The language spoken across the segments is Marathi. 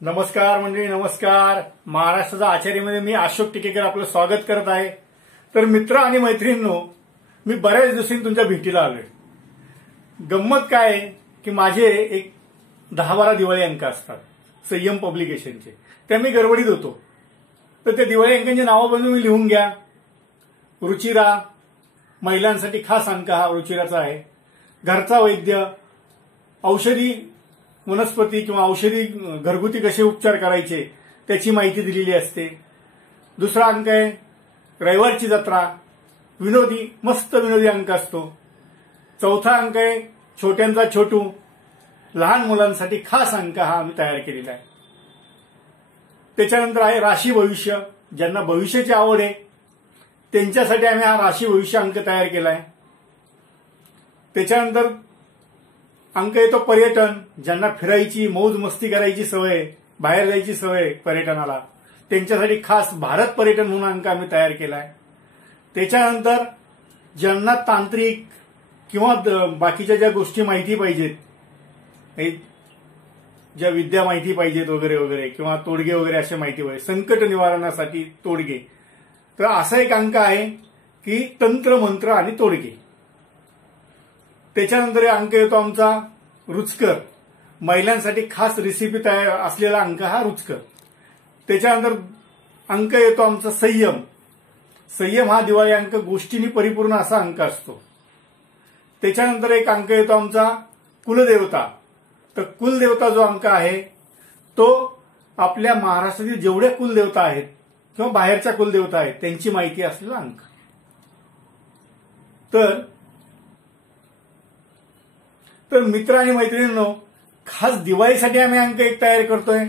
नमस्कार मंडळी, नमस्कार. महाराष्ट्राच्या आचार्यामध्ये मी अशोक टिकेकर आपलं स्वागत करत आहे. तर मित्र आणि मैत्रिणींनो, मी बऱ्याच दिवसांनी तुमच्या भेटीला आलोय. गंमत काय आहे की माझे एक 10-12 दिवाळी अंक असतात संयम पब्लिकेशनचे. त्या मी गडबडीत होतो, तर त्या दिवाळी अंकांची नावं पण तुम्ही लिहून घ्या. रुचिरा, महिलांसाठी खास अंक हा रुचिराचा आहे. घरचा वैद्य, औषधी वनस्पती किंवा औषधी घरगुती कसे उपचार करायचे त्याची माहिती दिलेली असते. दुसरा अंक आहे रविवारची जत्रा, विनोदी, मस्त विनोदी अंक असतो. चौथा अंक आहे छोट्यांचा छोटू, लहान मुलांसाठी खास अंक हा आम्ही तयार केलेला आहे. त्याच्यानंतर आहे राशी भविष्य, ज्यांना भविष्याची आवड आहे त्यांच्यासाठी आम्ही हा राशी भविष्य अंक तयार केला आहे. त्याच्यानंतर अंक येतो पर्यटन, ज्यांना फिरायची, मौज मस्ती करायची सवय, बाहेर जायची सवय पर्यटनाला, त्यांच्यासाठी खास भारत पर्यटन म्हणून अंक आम्ही तयार केलाय. त्याच्यानंतर ज्यांना तांत्रिक किंवा बाकीच्या ज्या गोष्टी माहिती पाहिजेत, ज्या विद्या माहिती पाहिजेत वगैरे वगैरे, किंवा तोडगे वगैरे अशा माहिती पाहिजे, संकट निवारणासाठी तोडगे, तर असा एक अंक आहे की तंत्र मंत्र आणि तोडगे. त्याच्यानंतर अंक येतो आमचा रुचकर, महिलांसाठी खास रेसिपी तयार असलेला अंक हा रुचकर. त्याच्यानंतर अंक येतो आमचा संयम. संयम हा दिवाळी अंक गोष्टींनी परिपूर्ण असा अंक असतो. त्याच्यानंतर एक अंक येतो आमचा कुलदेवता. तर कुलदेवता जो अंक आहे तो आपल्या महाराष्ट्रातील जेवढ्या कुलदेवता आहेत किंवा बाहेरच्या कुलदेवता आहेत त्यांची माहिती असलेला अंक. तर मित्र आणि मैत्रिणींनो, खास दिवाळीसाठी आम्ही अंक एक तयार करतोय,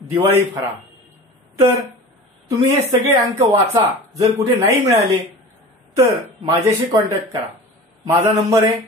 दिवाळी फराळ. तर तुम्ही हे सगळे अंक वाचा. जर कुठे नाही मिळाले तर माझ्याशी कॉन्टॅक्ट करा. माझा नंबर आहे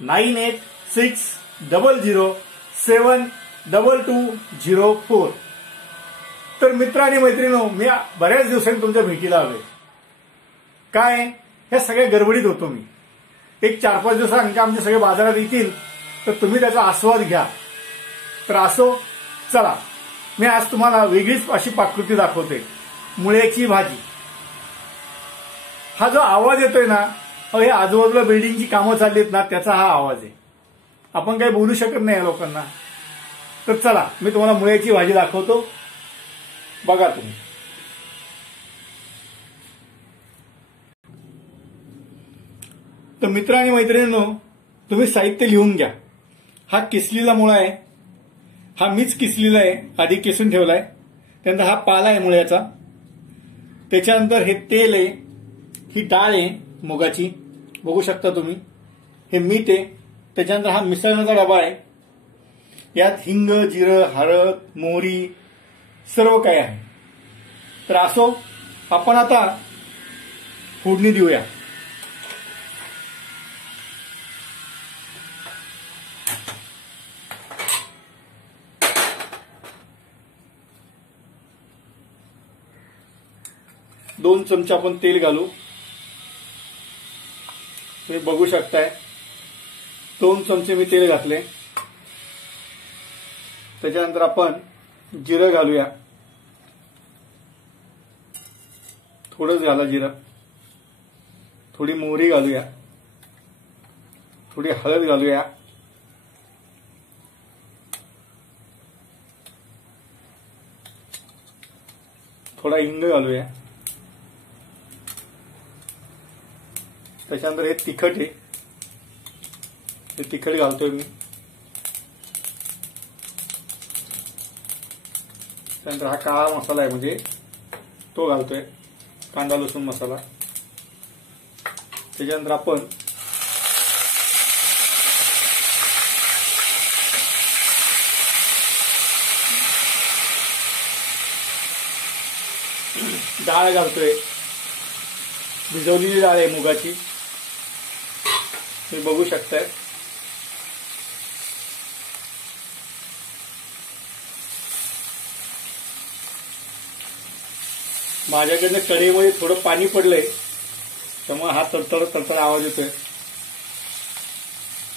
9860072204. तर मित्र आणि मैत्रिणींनो, मी बऱ्याच दिवसांनी तुमच्या भेटीला आलोय. काय ह्या सगळ्या गडबडीत होतो मी. एक 4-5 दिवस अंक आमचे सगळे बाजारात येतील तर तुम्ही त्याचा आस्वाद घ्या. तर असो, चला मी आज तुम्हाला वेगळीच अशी पाककृती दाखवते, मुळ्याची भाजी. हा जो आवाज येतोय ना, हे आजूबाजूला बिल्डिंगची कामं चालली आहेत ना, त्याचा हा आवाज आहे. आपण काही बोलू शकत नाही या लोकांना. तर चला मी तुम्हाला मुळ्याची भाजी दाखवतो, बघा तुम्ही. तर मित्र आणि मैत्रिणींनो, तुम्ही साहित्य लिहून घ्या. हा किसलेला मुळा आहे, हा मीच किसलेला आहे, आधी किसून ठेवलाय. त्यानंतर हा पाला आहे मुळ्याचा. त्याच्यानंतर हे तेल आहे, ही डाळ आहे मुगाची, बघू शकता तुम्ही. हे मीठ आहे. त्याच्यानंतर हा मिसळण्याचा डबा आहे, यात हिंग, जिरं, हळद, मोहरी सर्व काही आहे. तर असो, आपण आता फोडणी देऊया. दोन चमचे आपण तेल घालू. तुम्ही बघू शकताय 2 चमचे मी तेल घातले. त्याच्यानंतर आपण जिरं घालूया, थोडंच घाला जिरं. थोडी मोहरी घालूया, थोडी हळद घालूया, थोडा हिंग घालूया. त्याच्यानंतर हे तिखट आहे, हे तिखट घालतोय मी. त्यानंतर हा काळा मसाला आहे म्हणजे तो घालतोय, कांदा लसूण मसाला. त्याच्यानंतर आपण डाळ घालतोय, भिजवलेली डाळ आहे मुगाची, तुम्ही बघू शकताय. माझ्याकडनं कढईमध्ये थोडं पाणी पडलंय, त्यामुळे हा तडतड तडतड आवाज येतोय.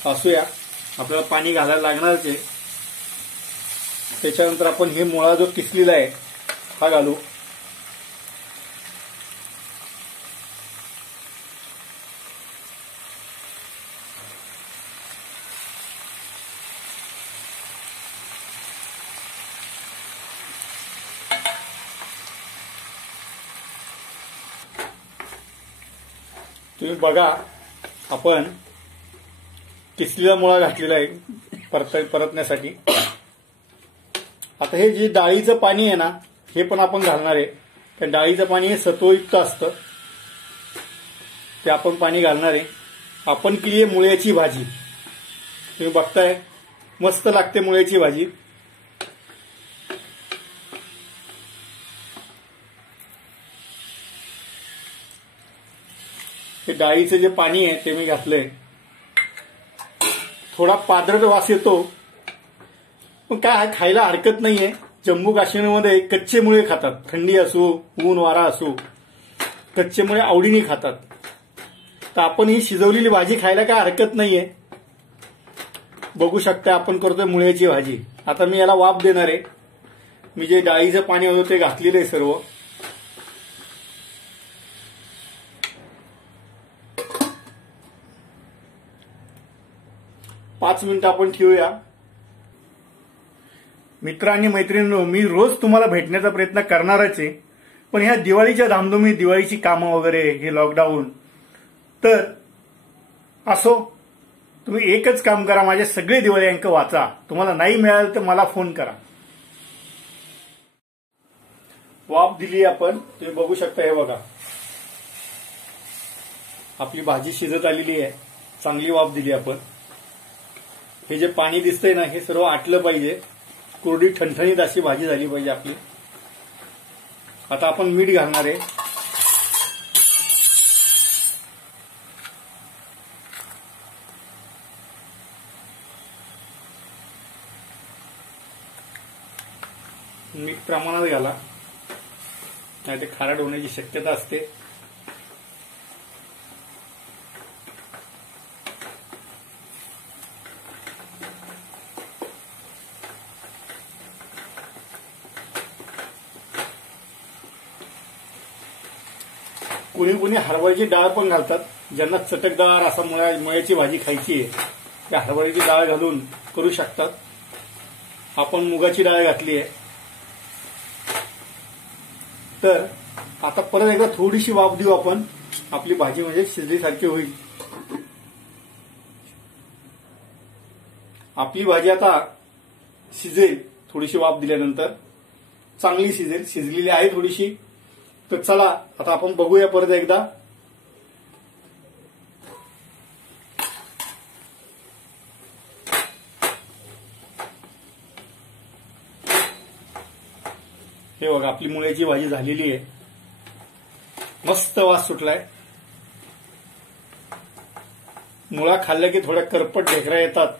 असूया, आपल्याला पाणी घालायला लागणारच आहे. त्याच्यानंतर आपण हे मुळा जो किसलेला आहे हा घालू. तुम्ही बघा, आपण किसलेला मुळा घातलेला आहे परतण्यासाठी. आता हे जे डाळीचं पाणी आहे ना, हे पण आपण घालणार आहे. त्या डाळीचं पाणी हे सत्वयुक्त असतं, ते आपण पाणी घालणार आहे. आपण केली आहे मुळ्याची भाजी. तुम्ही बघताय मस्त लागते मुळ्याची भाजी. हे डाळीचं जे पाणी आहे ते मी घातलंय. थोडा पादरट वास येतो, पण काय खायला हरकत नाहीये. जम्मू काश्मीरमध्ये कच्चे मुळे खातात. थंडी असो, ऊन वारा असो, कच्चे मुळे आवडीने खातात. तर आपण ही शिजवलेली भाजी खायला काय हरकत नाहीये. बघू शकता आपण करतोय मुळ्याची भाजी. आता मी याला वाफ देणार आहे. मी जे डाळीचं पाणी होतं ते घातलेलं आहे सर्व. पाच मिनिटं आपण ठेवूया. मित्र आणि मैत्रिणींनो, मी रोज तुम्हाला भेटण्याचा प्रयत्न करणारच आहे, पण ह्या दिवाळीच्या धामधुमी, दिवाळीची कामं वगैरे, हे लॉकडाऊन, तर असो, तुम्ही एकच काम करा, माझे सगळे दिवाळी अंक वाचा. तुम्हाला नाही मिळालं तर मला फोन करा. वाफ दिली आपण, तुम्ही बघू शकता. हे बघा, आपली भाजी शिजत आलेली आहे. चांगली वाफ दिली आपण. हे जे पाणी दिसतंय ना, हे सर्व आटलं पाहिजे. कोरडी ठणठणीत अशी भाजी झाली पाहिजे आपली. आता आपण मीठ घालणार आहे. मीठ प्रमाणात घाला, नाही ते खारट होण्याची शक्यता असते. कुणी कुणी हरभऱ्याची डाळ पण घालतात. ज्यांना चटकदार असा मुळ्याची भाजी खायची आहे, त्या हरभऱ्याची डाळ घालून करू शकतात. आपण मुगाची डाळ घातली आहे. तर आता परत एकदा थोडीशी वाफ देऊ आपण. आपली भाजी म्हणजे शिजल्यासारखी होईल. आपली भाजी आता शिजेल. थोडीशी वाफ दिल्यानंतर चांगली शिजेल. शिजलेली आहे थोडीशी. तर चला आता आपण बघूया परत एकदा. हे बघा, आपली मुळ्याची भाजी झालेली आहे. मस्त वास सुटलाय. मुळा खाल्ला की थोड्या करपट ढेकरा येतात,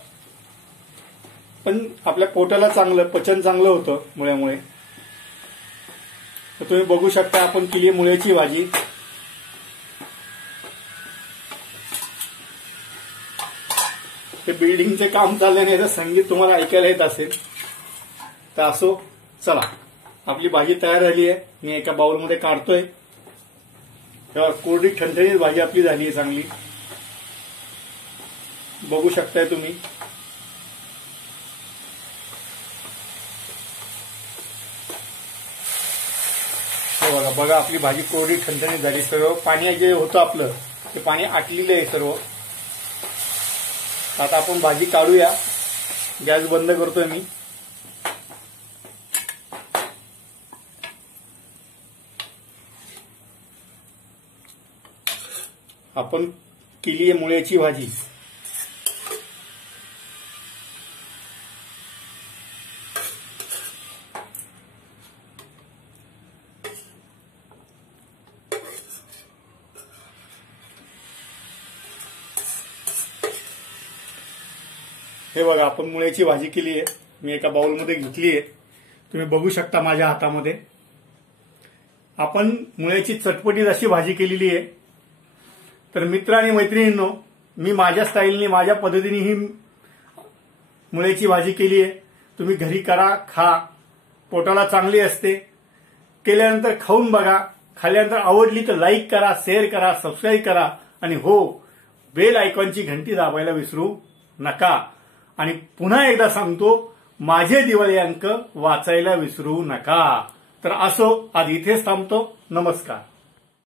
पण आपल्या पोटाला चांगलं, पचन चांगलं होतं मुळ्यामुळे. तर तुम्ही बघू शकता आपण केली मुळ्याची भाजी. ते बिल्डिंगचे काम चालल्याने याचं संगीत तुम्हाला ऐकायला येत असेल. तर असो, चला आपली भाजी तयार झाली आहे. मी एका बाउलमध्ये काढतोय. तेव्हा कोरडी ठणठणीत भाजी आपली झाली आहे चांगली. बघू शकताय तुम्ही. बघा आपली भाजी कोरडी ठणठणीत झाली. सर्व पाणी जे होतं आपलं ते पाणी आटलेलं आहे सर्व. आता आपण भाजी काढूया. गॅस बंद करतोय मी. आपण केली आहे मुळ्याची भाजी. हे बघा, आपण मुळ्याची भाजी केली आहे. मी एका बाउलमध्ये घेतली आहे. तुम्ही बघू शकता माझ्या हातामध्ये. आपण मुळ्याची चटपटीत अशी भाजी केलेली आहे. तर मित्र आणि मैत्रिणींनो, मी माझ्या स्टाईलने, माझ्या पद्धतीने ही मुळ्याची भाजी केली आहे. तुम्ही घरी करा, खा, पोटाला चांगली असते. केल्यानंतर खाऊन बघा, खाल्ल्यानंतर आवडली तर लाईक करा, शेअर करा, सबस्क्राईब करा आणि हो, बेल आयकॉनची घंटी दाबायला विसरू नका. आणि पुन्हा एकदा सांगतो, माझे दिवाळी अंक वाचायला विसरू नका. तर असो, आज इथेच थांबतो. नमस्कार.